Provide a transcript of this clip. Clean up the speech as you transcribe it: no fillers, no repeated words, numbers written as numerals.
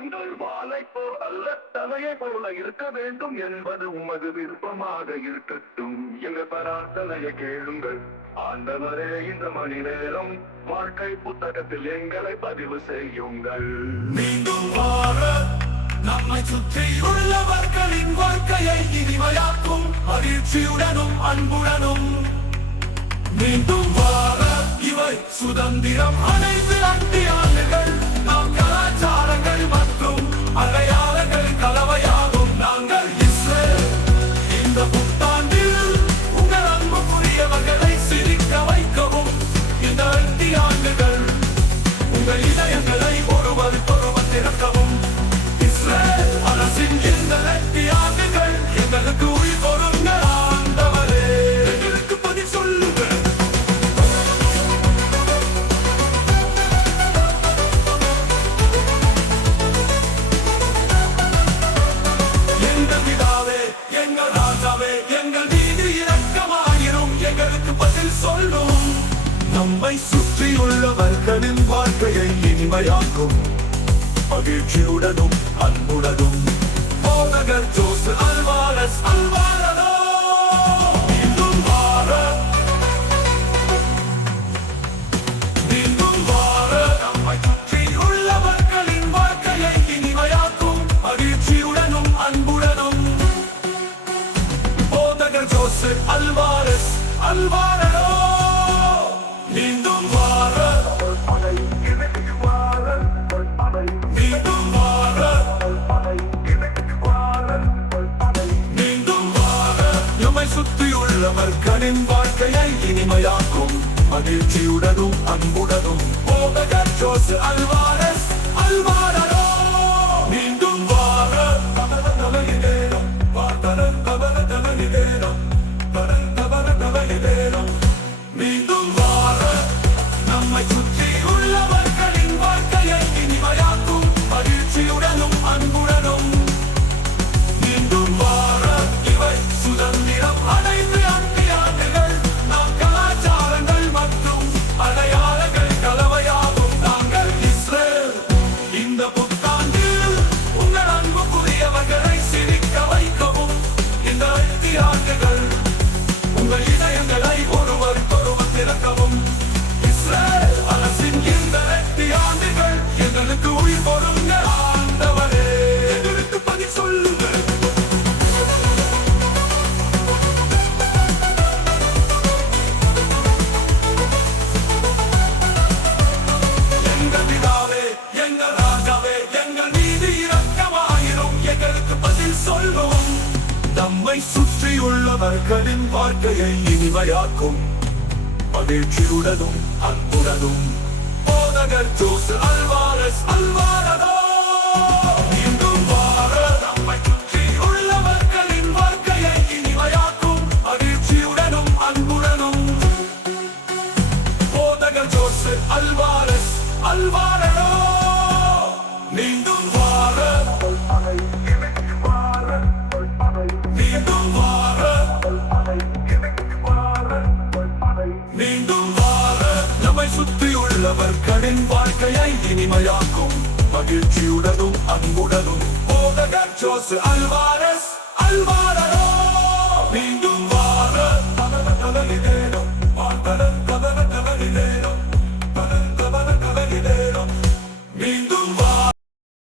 கண்கள் வாளை போல் அல்ல தலையை போல இருக்க வேண்டும் என்பது உமது விருப்பமாக இருக்கட்டும். எங்கள் பிரார்த்தனையை கேளுங்கள் ஆண்டவரே. இந்த மணி நேரம் வாழ்க்கை புத்தகத்தில் எங்களை பதிவு செய்யுங்கள். மீண்டும் வார நம்மை சுற்றி உள்ளவர்களின் வாழ்க்கையை இனிமையாக்கும் மகிழ்ச்சியுடனும் அன்புடனும். மீண்டும் வார இவை சுதந்திரம் அனைத்து ஆண்டுகள் நாம் கலாச்சாரங்கள் மற்றும் அடையாளங்கள் கலவையாகும். நாங்கள் இஸ்ரேல். இந்த புத்தாண்டில் உங்கள் அன்புக்குரியவர்களை சிரிக்க வைக்கவும் இந்த 8 ஆண்டுகள் உங்கள் இதயங்களை ஒருவருக்கொருவர் திறக்கவும். இஸ்ரேல் அரசின் இந்த 8 ஆண்டுகள் எங்களுக்கு உயிர் பொருங்க ஆண்டவரே. எங்களுக்கு பதில் சொல்லுங்க. எங்கள் பிதாவே, எங்கள் ராஜாவே, எங்கள் மீது இரக்கமாயிரும். எங்களுக்கு பதில் சொல்லும். நம்மை சுற்றியுள்ளவர்களின் வாழ்க்கையை இனிமையாக்கும் மகிழ்ச்சியுடனும் அன்புடனும். போதகர் ஜோசு அல்வாரஸ் அல்வாரதோ. மீண்டும் வார நம்மை சுற்றியுள்ளவர்களின் வாழ்க்கையை இனிமையாக்கும் மகிழ்ச்சியுடனும் அன்புடனும். போதகர் ஜோசு அல்வாரஸ் அல்வாரதோ. மீண்டும் வார சுற்றியுள்ளவர்களின் வாழ்க்கையை இனிமையாக்கும் மகிழ்ச்சியுடனும் அன்புடனும். போதகர் ஜோசு அல்வாரஸ் அல்வாரதோ. மீண்டும் வார மீண்டும் வார நம்மை சுற்றியுள்ளவர்களின் வாழ்க்கையை இனிமையாக்கும் மகிழ்ச்சியுடனும் அன்புடனும். மீண்டும் வார இவை சுதந்திரம் அனைத்து ஆண்டுகள் நாம் கலாச்சாரங்கள் மற்றும் அடையாளங்கள் கலவையாகும். நாங்கள் இஸ்ரேல். இந்த புத்தாண்டில் உங்கள் அன்புக்குரியவர்களை சிரிக்க வைக்கவும் இந்த 8 ஆண்டுகள் உங்கள் இதயங்களை ஒருவருக்கொருவர் திறக்கவும். இஸ்ரேல் அரசின் இந்த 8 ஆண்டுகள் எங்களுக்கு உயிர் பொருங்க ஆண்டவரே. எங்களுக்கு பதில் சொல்லுங்க. எங்கள் பிதாவே, எங்கள் ராஜாவே, எங்கள் மீது இரக்கமாயிரும். எங்களுக்கு பதில் சொல்லும். நம்மை சுற்றியுள்ளவர்களின் வாழ்க்கையை இனிமையாக்கும் மகிழ்ச்சியுடனும் அன்புடனும். போதகர் ஜோசு அல்வாரஸ் அல்வாரதோ. மீண்டும் வார நம்மை சுற்றியுள்ளவர்களின் வாழ்க்கையை இனிமையாக்கும் மகிழ்ச்சியுடனும் அன்புடனும். போதகர் ஜோசு அல்வாரஸ் அல்வாரதோ. மீண்டும் வார மீண்டும் வார நம்மை சுற்றியுள்ளவர்களின் வாழ்க்கையை இனிமையாக்கும் மகிழ்ச்சியுடனும் அன்புடனும். போதகர் ஜோசு அல்வாரஸ் அல்வாரதோ. மீண்டும்